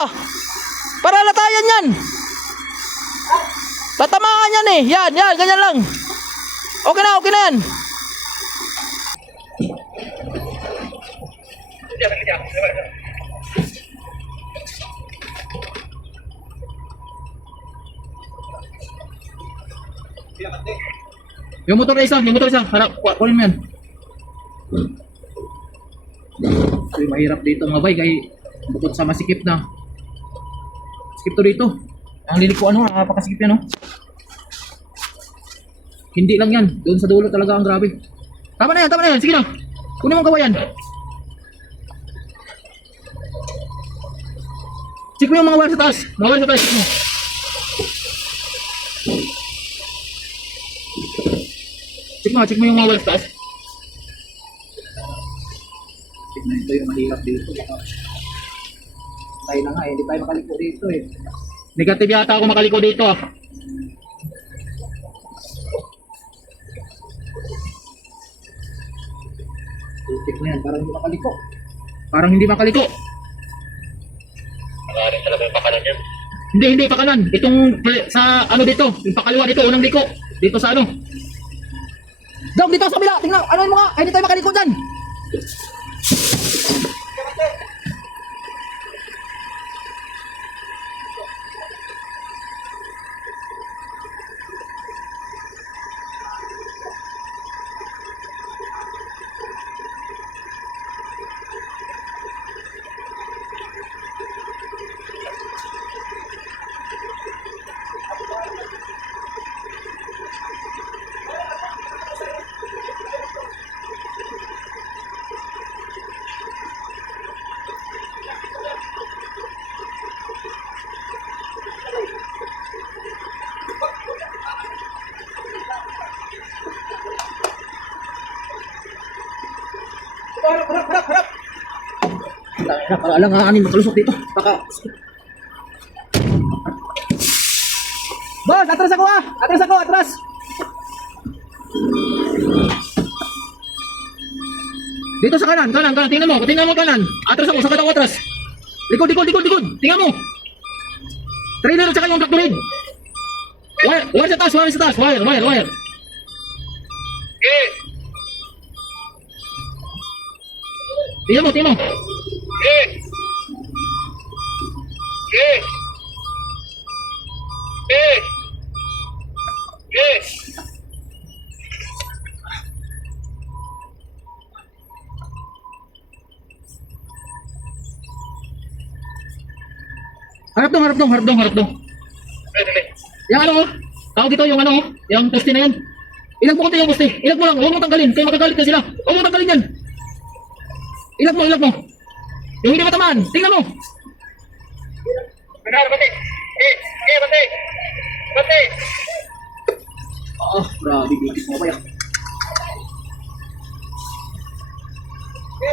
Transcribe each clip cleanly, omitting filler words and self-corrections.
Para latayan yan. Tatamaan yan eh. Yan, yan, ganyan lang. Okay na yan. Yung motor isa. Harap, kunin mo yan. Ay, mahirap dito mga bay, kay bukod sa masikip na. Sikip to dito. Ang liliko napakasikip yan Hindi lang yan, doon sa dulo talaga ang grabe. Tama na yan, sige na. Kunin mo ang kawayan. Check mo yung mga wire sa taas. Check mo. Check mo yung mga wire sa taas. Check na ito yung mahirap dito. Tayo na nga hindi tayo makaliko dito Negative yata ako makaliko dito Check na yan, parang hindi makaliko. Maaaring talaga yung pakanan yan. Hindi pakanan. Itong sa ano dito, yung pakaliwa dito, unang liko. Dito sa ano. Dog, dito sa kabila. Tingnan, ano mo nga, hindi tayo makaliko dyan. Harap. Para alanganin makalusok dito. Boss, atras ako. Atras. Dito sa kanan. Tingnan mo kanan. Atras ako, sakit ako atras. Likod. Tingnan mo. Trailer at saka yung tractor head. Wire sa taas. Wire. Okay. Tingnan mo. Okay. Harap dong. Yang tawag dito yung yung poste na yan. Ilag mo konti yung poste. Ilag mo lang, huwag mo tanggalin. Kaya magagalit ka sila. Huwag mo tanggalin yan. Ilag mo. Yung hindi matamaan, tingnan mo. Benar, bate. Bate. Grabe, bitis mo ba yan?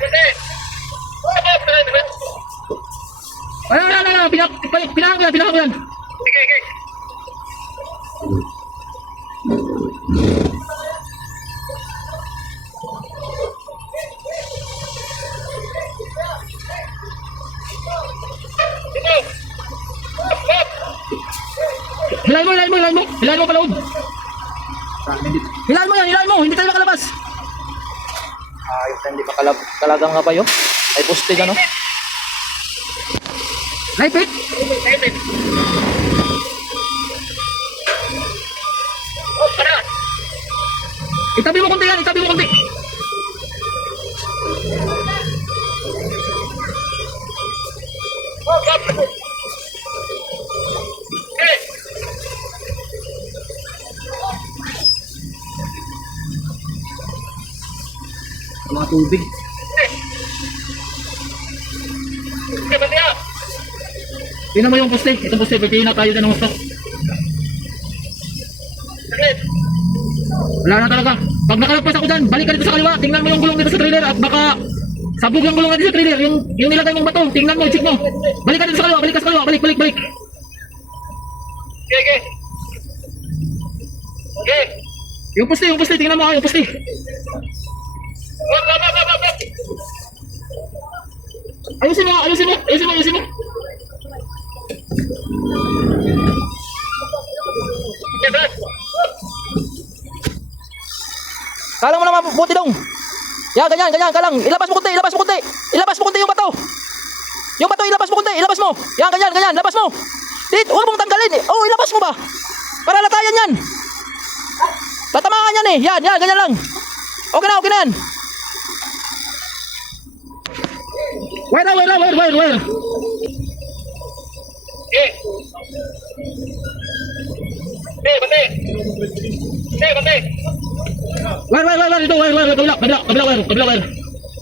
Bate. Ay, pinahang ko yan. Okay. Hilahin mo paloob. Hilahin mo, hindi tayo makalabas. Hindi talagang nga ba yun? Ay poste gano? Naipit. Para. Itabi mo konti. Mga tubig. Tingnan mo yung poste. Itong poste, pagkain na tayo dyan ng gusto. Wala na talaga. Pag nakalagpas ako dyan, balik ka dito sa kaliwa. Tingnan mo yung gulong dito sa trailer at baka sabog yung gulong dito sa trailer. Yung nilagay mong bato. Tingnan mo, check mo. Balik ka dito sa kaliwa. Balik. Okay. Yung poste. Tingnan mo yung poste. Ayusin mo. mo konti dong. Yan, ganyan ka lang. Ilabas mo konti. Ilabas mo konti yung bato. Yung bato, ilabas mo konti. Ilabas mo. Yan, ganyan. Labas mo. Dito, huwag mong tanggalin. Oh, ilabas mo ba? Para latayan yan. Tatamaan yan eh. Yan, ganyan lang. Okay na yan. Where? Okay. Bantay. Bantay. Where? Ito, kabila, where?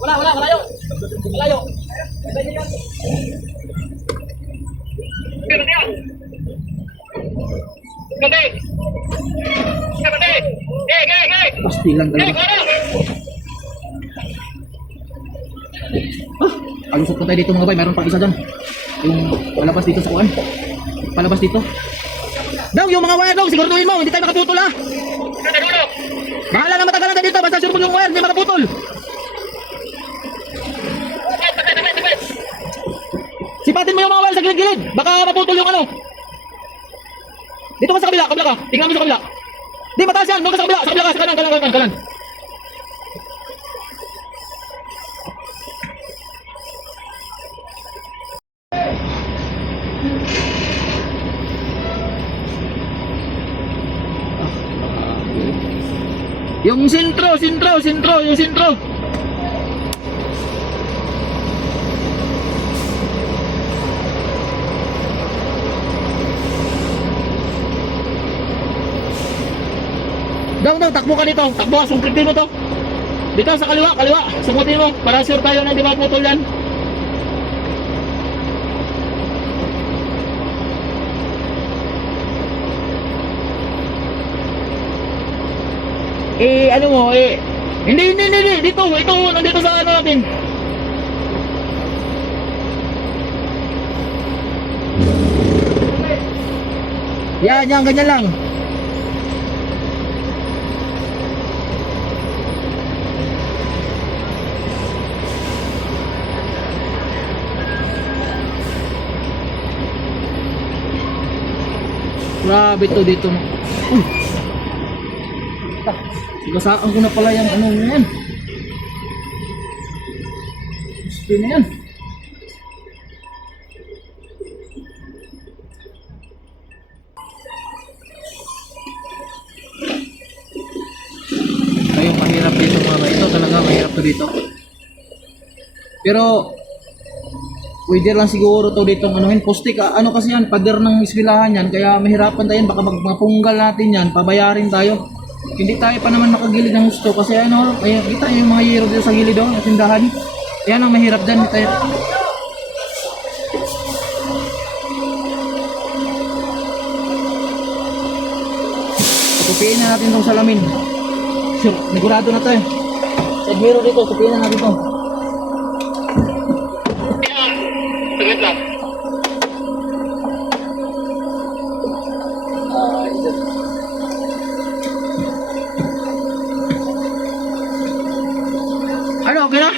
Wala, malayo. Bantay. Pasti lang talaga. Alusot ko tayo dito mga bay, meron pang isa dyan. Yung palabas dito sa kuan. Palabas dito. Dong, yung mga wire dong, siguraduhin mo, hindi tayo makaputol ha. Bahala na matagalan ka dito, basta sure mo yung wire, hindi makaputol. Sipatin mo yung mga wire sa gilid-gilid, baka maputol yung ano. Dito ka sa kabila ka. Tingnan mo sa kabila. Di mataas yan, doon ka sa kabila ka, sa kanan. Yung sintro. Dong, takbo ka dito. Takbo ka, sungkitin mo to. Dito sa kaliwa. Sumutin mo, para sure tayo na hindi maputol yan. Ano mo, hindi, dito, ito, nandito sa ano natin. Yan, ganyan lang. Grabe to dito. Basaan ko na pala yung ano yan. Spin na yan. Ayun, mahirap dito mga ito. Talaga mahirap to dito. Pero pwede lang siguro to ditong anuhin. Postik, ano kasi yan, pader ng iswilahan yan. Kaya mahirapan tayo yan. Baka mapunggal natin yan. Pabayarin tayo. Hindi tayo pa naman makagilid ng gusto kasi ano, ayun, kita yung mga hero dito sa gilid na tindahan. Yan ang mahirap dyan, tayo. Tupiin na natin itong salamin. Sure, nagurado na tayo. Sa hero dito, tupiin na natin ito. Saglit lang. Ano, okay na?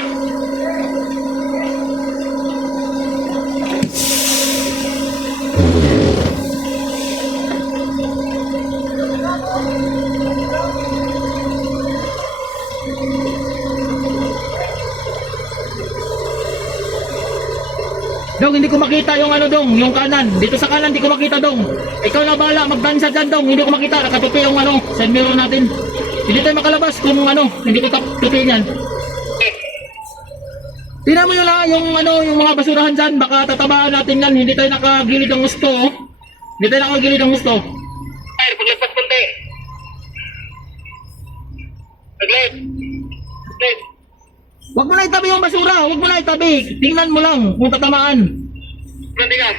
Dong, hindi ko makita yung ano dong, yung kanan. Dito sa kanan, hindi ko makita dong. Ikaw na bahala, magdansa dyan dong. Hindi ko makita, nakatupi yung ano, side mirror natin. Hindi tayo makalabas kung ano, hindi ko tupiin yan. Tingnan mo yun lang, yung ano, yung mga basurahan dyan, baka tatabaan natin yan. Hindi tayo nakagilid ng gusto, oh. Hindi tayo nakagilid ng gusto. Ay, paglagpas konti. Saglit. Huwag mo na itabi yung basura, huwag mo na itabi. Tingnan mo lang kung tatamaan. Gantigan.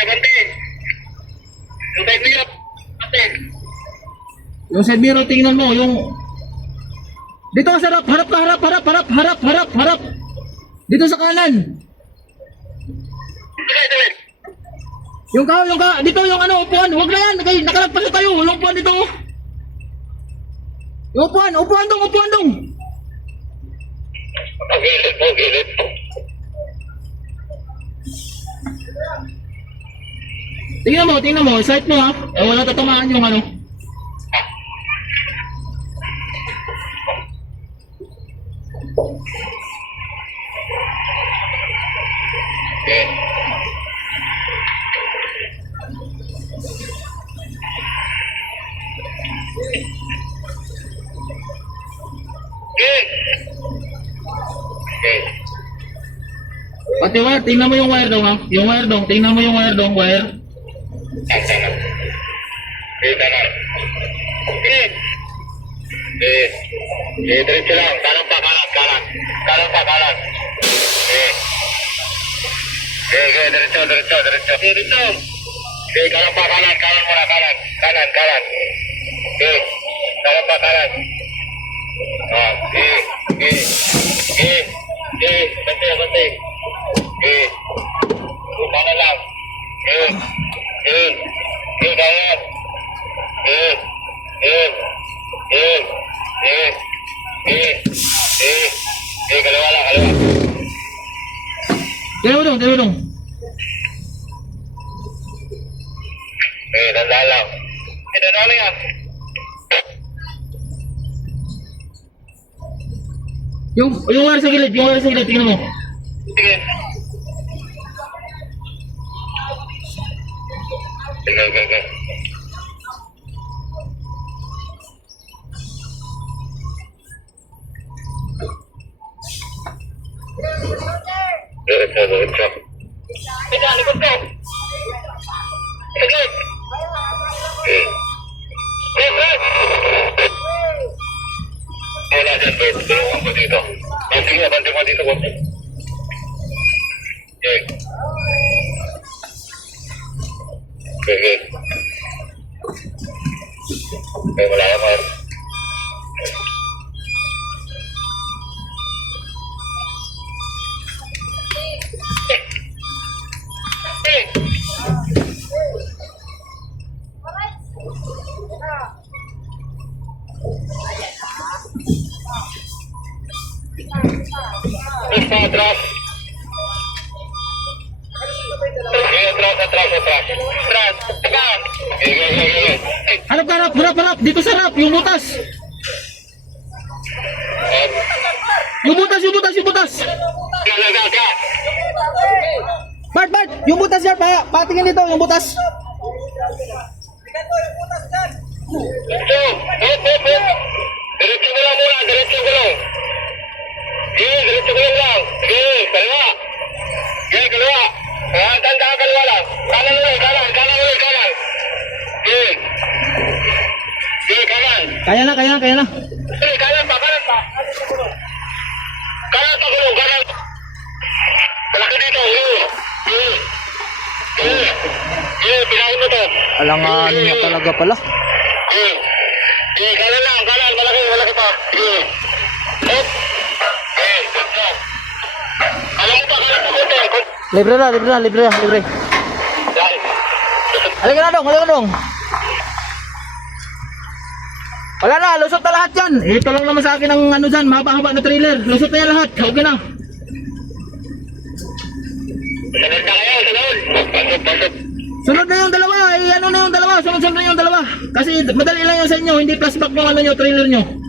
Ganti. Yung tayo niyo. Ganti. Yung side mirror, tingnan mo, yung... Dito ka sa harap. Dito sa kanan. Sige. Yung dito yung ano, upuan, huwag na yan, nakalagpas na tayo, yung upuan dito. Yung upuan dong. Gilid. Tingnan mo, sight mo ha. Wala tatamaan yung ano. Okay. Okay. Okay. Pati wire, tingnan mo yung wire dong ha. Yung wire dong, tingnan mo yung wire dong, wire. Kanan. Kanan. Okay. Okay. Okay, diretso lang. Kanan pa, kanan. Kanan pa, kanan. Okay. Okay, diretso. Okay, dito. Okay, kanan pa, kanan. Kanan muna, kanan. Kanan. Okay. Kanan pa, kanan. Okay. Bantay. Okay. Kanan lang. Okay. Kanan. Kaliwa lang. Tingnan mo dong. Dandaan lang. Dandaan lang yan. Yung wire sa gilid, tingnan mo. Sige. Okay. Diretso. Teka, likod ko. Saglit. Wala dyan, babe. Tulungan ko dito. Sige, abante mo dito. Okay. Okay, wala ka, Mar. Atras. Atras. Harap. Dito sa harap, yung butas. Yung butas. Bart, yung butas yan, patingin dito, yung butas. Diretso ko lang muna, diretso ko lang. Diretso ko lang. Kaliwa. Kaliwa. Tanda ka kaliwa lang. Kanan ulit. Kanan. Kanan. Kaya na. Kanan pa. Kanan. Malaki dito. Pinahin mo to. Alangan niya talaga pala. Kanan lang. Malaki pa. Hop. Alam mo pa, kanan pa konti. Libre na. Yan. Halika na dong. Wala na, lusot na lahat yan. Ito lang naman sa akin ang ano dyan, mahaba-haba na trailer. Lusot na yan lahat, okay na. Sunod na kayo, sunod. Pasok. Sunod na yung dalawa, sunod na yung dalawa. Kasi madali lang yan sa inyo, hindi flashback yung ano nyo, trailer nyo.